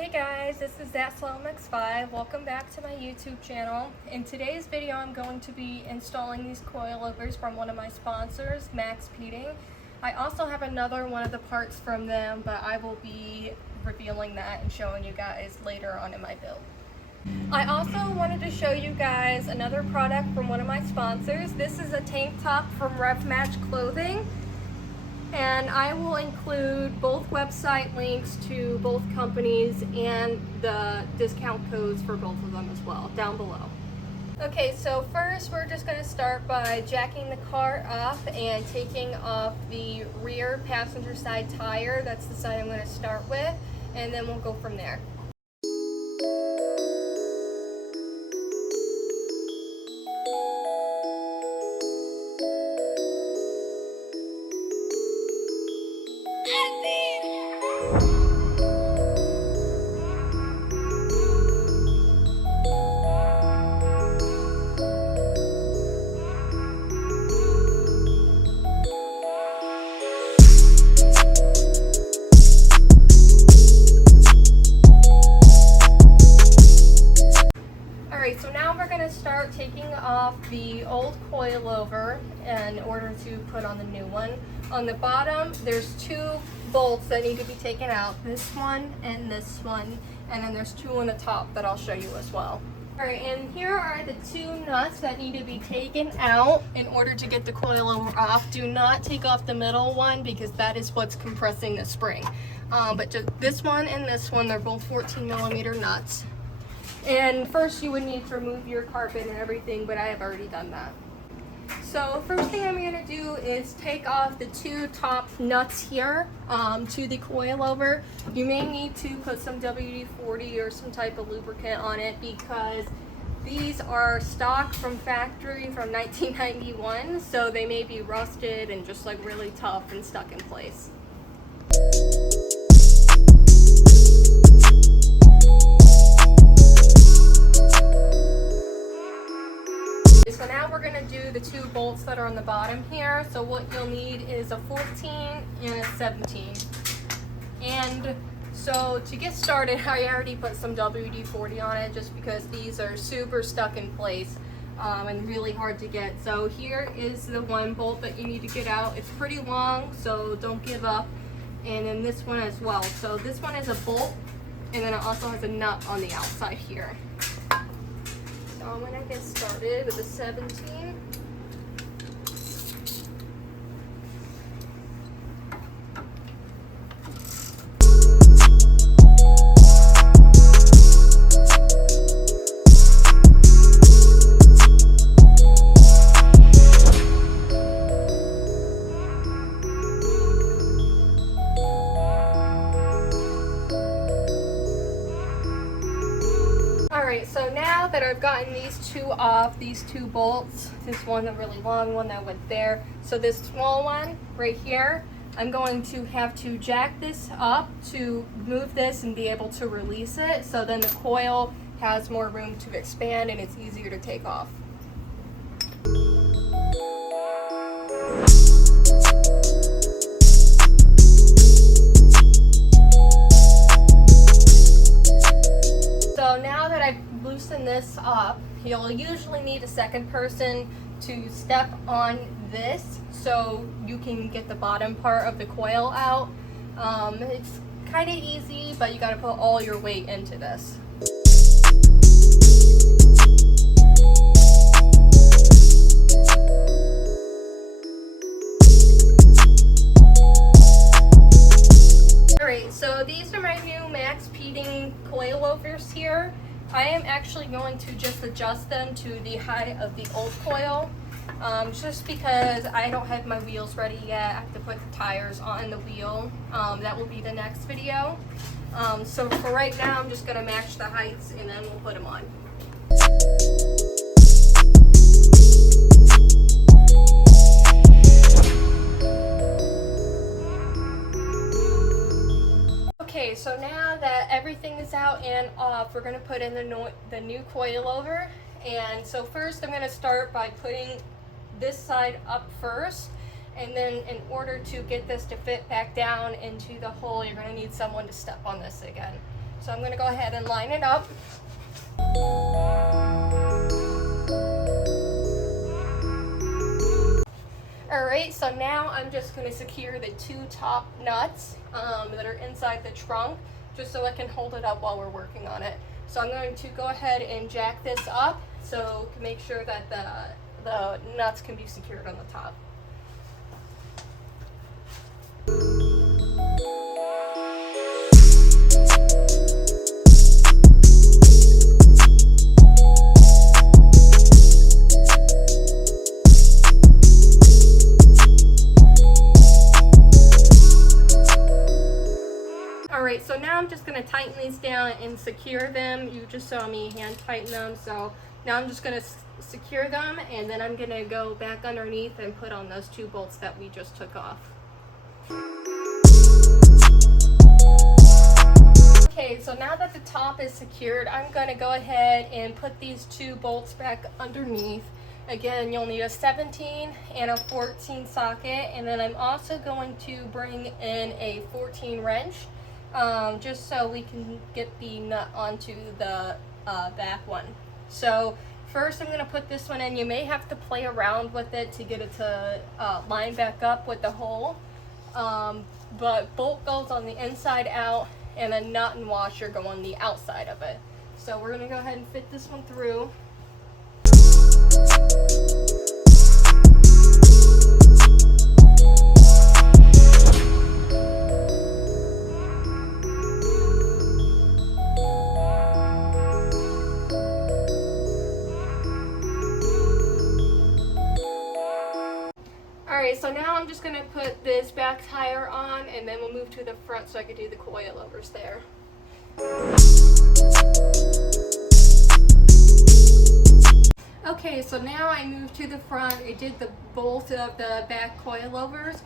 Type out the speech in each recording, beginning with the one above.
Hey guys, this is ThatSlowMX5. Welcome back to my YouTube channel. In today's video, I'm going to be installing these coilovers from one of my sponsors, Max Peating. I also have another one of the parts from them, but I will be revealing that and showing you guys later on in my build. I also wanted to show you guys another product from one of my sponsors. This is a tank top from Rev Match Clothing. And I will include both website links to both companies and the discount codes for both of them as well down below. Okay, so first we're just going to start by jacking the car up and taking off the rear passenger side tire. That's the side I'm going to start with, and then we'll go from there. Alright, so now we're going to start taking off the old coilover in order to put on the new one. On the bottom, there's two bolts that need to be taken out, this one, and then there's two on the top that I'll show you as well. Alright, and here are the two nuts that need to be taken out in order to get the coilover off. Do not take off the middle one because that is what's compressing the spring. But just this one and this one, they're both 14mm nuts. And first you would need to remove your carpet and everything, but I have already done that. So first thing I'm going to do is take off the two top nuts here to the coilover. You may need to put some WD-40 or some type of lubricant on it because these are stock from factory from 1991, so they may be rusted and just like really tough and stuck in place. So now we're going to do the two bolts that are on the bottom here. So what you'll need is a 14 and a 17. And so to get started, I already put some WD-40 on it just because these are super stuck in place and really hard to get. So here is the one bolt that you need to get out. It's pretty long, so don't give up. And then this one as well. So this one is a bolt, and then it also has a nut on the outside here. So I'm going to get started with the 17. Alright, so now that I've gotten these two off, these two bolts, this one, a really long one that went there, so this small one right here, I'm going to have to jack this up to move this and be able to release it, so then the coil has more room to expand and it's easier to take off. So now that I've loosened this up, you'll usually need a second person to step on this so you can get the bottom part of the coil out. It's kind of easy, but you got to put all your weight into this. Alright, so these are my new Max Peating coilovers here. I am actually going to just adjust them to the height of the old coil, just because I don't have my wheels ready yet. I have to put the tires on the wheel. That will be the next video. So for right now, I'm just going to match the heights and then we'll put them on. Okay, so now that everything is out and off, we're going to put in the new coilover. And so first I'm going to start by putting this side up first. And then in order to get this to fit back down into the hole, you're gonna need someone to step on this again. So I'm gonna go ahead and line it up. Alright, so now I'm just going to secure the two top nuts that are inside the trunk, just so I can hold it up while we're working on it. So I'm going to go ahead and jack this up so to make sure that the nuts can be secured on the top. Alright, so now I'm just going to tighten these down and secure them. You just saw me hand tighten them, so now I'm just going to secure them, and then I'm going to go back underneath and put on those two bolts that we just took off. Okay, so now that the top is secured, I'm going to go ahead and put these two bolts back underneath. Again, you'll need a 17 and a 14 socket, and then I'm also going to bring in a 14 wrench. Just so we can get the nut onto the back one. So first I'm going to put this one in. You may have to play around with it to get it to line back up with the hole. But bolt goes on the inside out, and a nut and washer go on the outside of it. So we're going to go ahead and fit this one through. Alright, so now I'm just going to put this back tire on, and then we'll move to the front so I can do the coilovers there. Okay, so now I moved to the front. I did both of the back coilovers.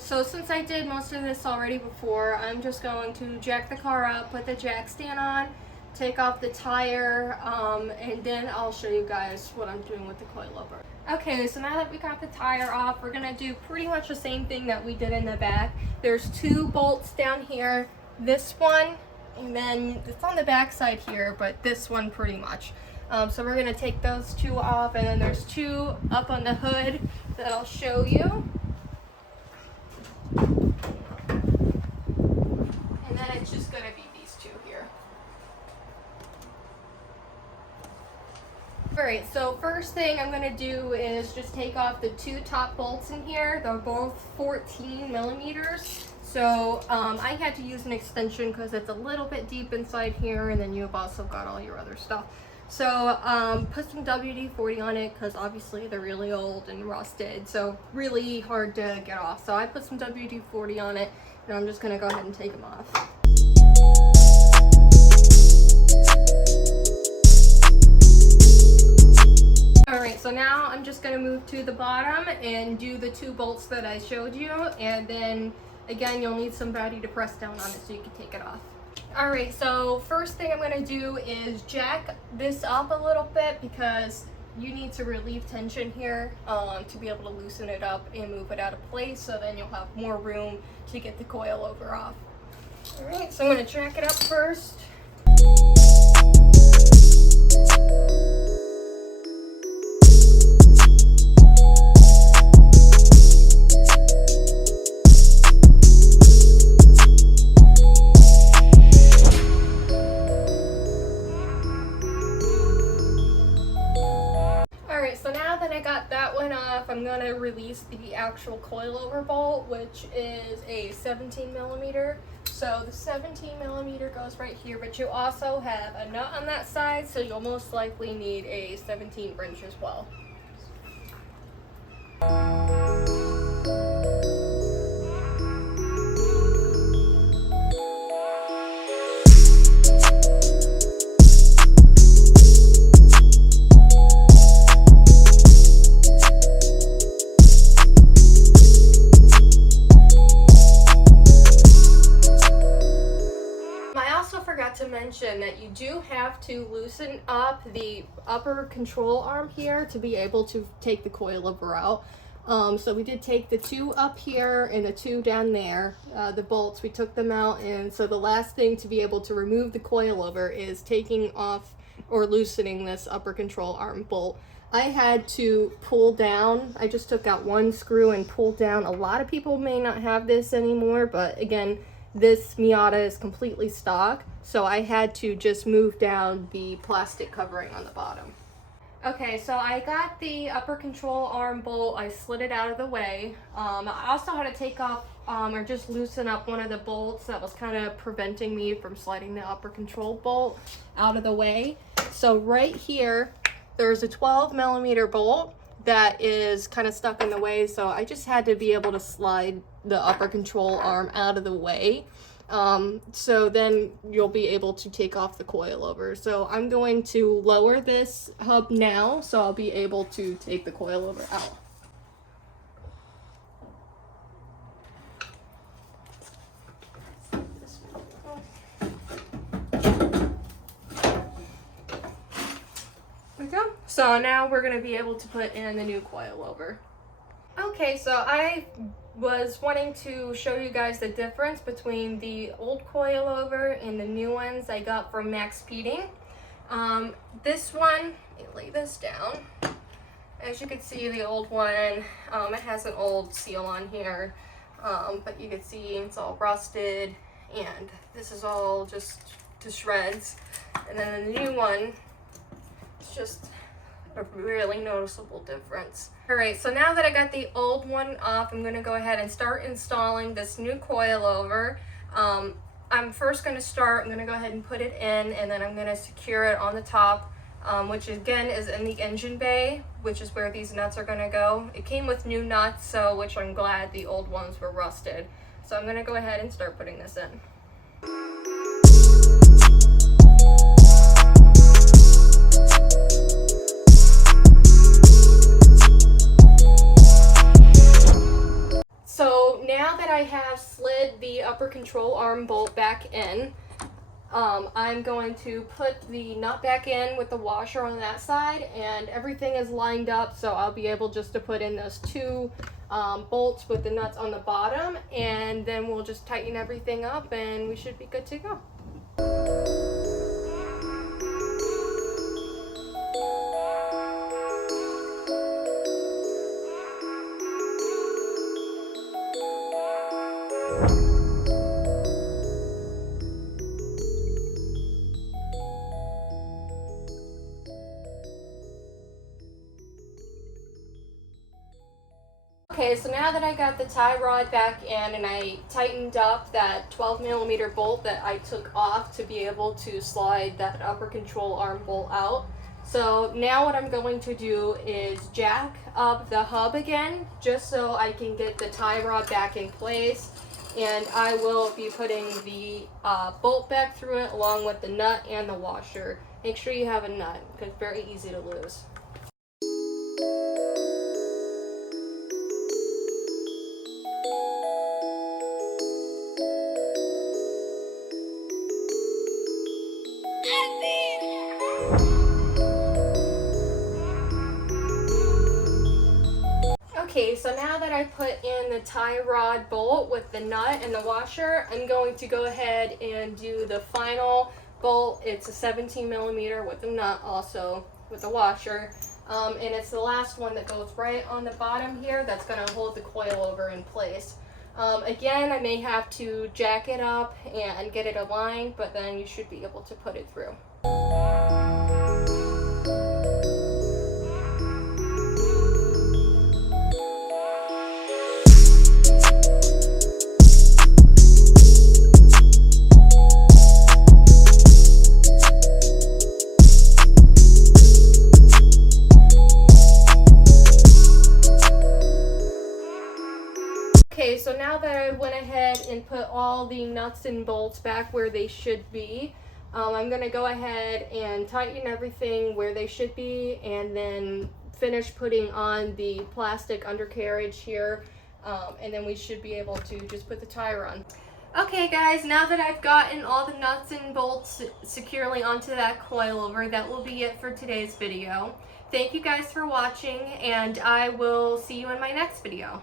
So since I did most of this already before, I'm just going to jack the car up, put the jack stand on, take off the tire, and then I'll show you guys what I'm doing with the coilover. Okay, so now that we got the tire off, we're gonna do pretty much the same thing that we did in the back. There's two bolts down here, this one, and then it's on the back side here, but this one pretty much. So we're gonna take those two off, and then there's two up on the hood that I'll show you. And then it's just gonna be these two here. Alright, so first thing I'm going to do is just take off the two top bolts in here. They're both 14 millimeters. So I had to use an extension because it's a little bit deep inside here, and then you've also got all your other stuff. So put some WD-40 on it because obviously they're really old and rusted, so really hard to get off. So I put some WD-40 on it, and I'm just going to go ahead and take them off. Alright, so now I'm just going to move to the bottom and do the two bolts that I showed you, and then again you'll need somebody to press down on it so you can take it off. Alright, so first thing I'm going to do is jack this up a little bit because you need to relieve tension here to be able to loosen it up and move it out of place, so then you'll have more room to get the coilover off. Alright, so I'm going to jack it up first. I'm going to release the actual coilover bolt, which is a 17 millimeter. So the 17 millimeter goes right here, but you also have a nut on that side, so you'll most likely need a 17 wrench as well. That you do have to loosen up the upper control arm here to be able to take the coilover out. So we did take the two up here and the two down there, the bolts, we took them out, and so the last thing to be able to remove the coilover is taking off or loosening this upper control arm bolt. I had to pull down, I just took out one screw and pulled down. A lot of people may not have this anymore, but again, this Miata is completely stock, so I had to just move down the plastic covering on the bottom. Okay, so I got the upper control arm bolt, I slid it out of the way. I also had to take off or just loosen up one of the bolts that was kind of preventing me from sliding the upper control bolt out of the way. So right here, there's a 12mm bolt that is kind of stuck in the way, so I just had to be able to slide the upper control arm out of the way. So then you'll be able to take off the coilover. So I'm going to lower this hub now, so I'll be able to take the coilover out. There we go. So now we're going to be able to put in the new coilover. Okay, so I was wanting to show you guys the difference between the old coilover and the new ones I got from Max Speeding. This one, let me lay this down. As you can see, the old one, it has an old seal on here, but you can see it's all rusted, and this is all just to shreds. And then the new one, it's just a really noticeable difference. Alright, so now that I got the old one off, I'm going to go ahead and start installing this new coilover. I'm first going to go ahead and put it in, and then I'm going to secure it on the top, which again is in the engine bay, which is where these nuts are going to go. It came with new nuts, so which I'm glad, the old ones were rusted. So I'm going to go ahead and start putting this in. So now that I have slid the upper control arm bolt back in, I'm going to put the nut back in with the washer on that side, and everything is lined up, so I'll be able just to put in those two bolts with the nuts on the bottom, and then we'll just tighten everything up and we should be good to go. Okay, so now that I got the tie rod back in and I tightened up that 12mm bolt that I took off to be able to slide that upper control arm bolt out. So now what I'm going to do is jack up the hub again, just so I can get the tie rod back in place. And I will be putting the bolt back through it along with the nut and the washer. Make sure you have a nut, because it's very easy to lose. Okay, so now that I put in the tie rod bolt with the nut and the washer, I'm going to go ahead and do the final bolt. It's a 17mm with the nut, also with the washer, and it's the last one that goes right on the bottom here that's going to hold the coilover in place. Again, I may have to jack it up and get it aligned, but then you should be able to put it through. Okay, so now that I went ahead and put all the nuts and bolts back where they should be, I'm going to go ahead and tighten everything where they should be, and then finish putting on the plastic undercarriage here, and then we should be able to just put the tire on. Okay guys, now that I've gotten all the nuts and bolts securely onto that coilover, that will be it for today's video. Thank you guys for watching, and I will see you in my next video.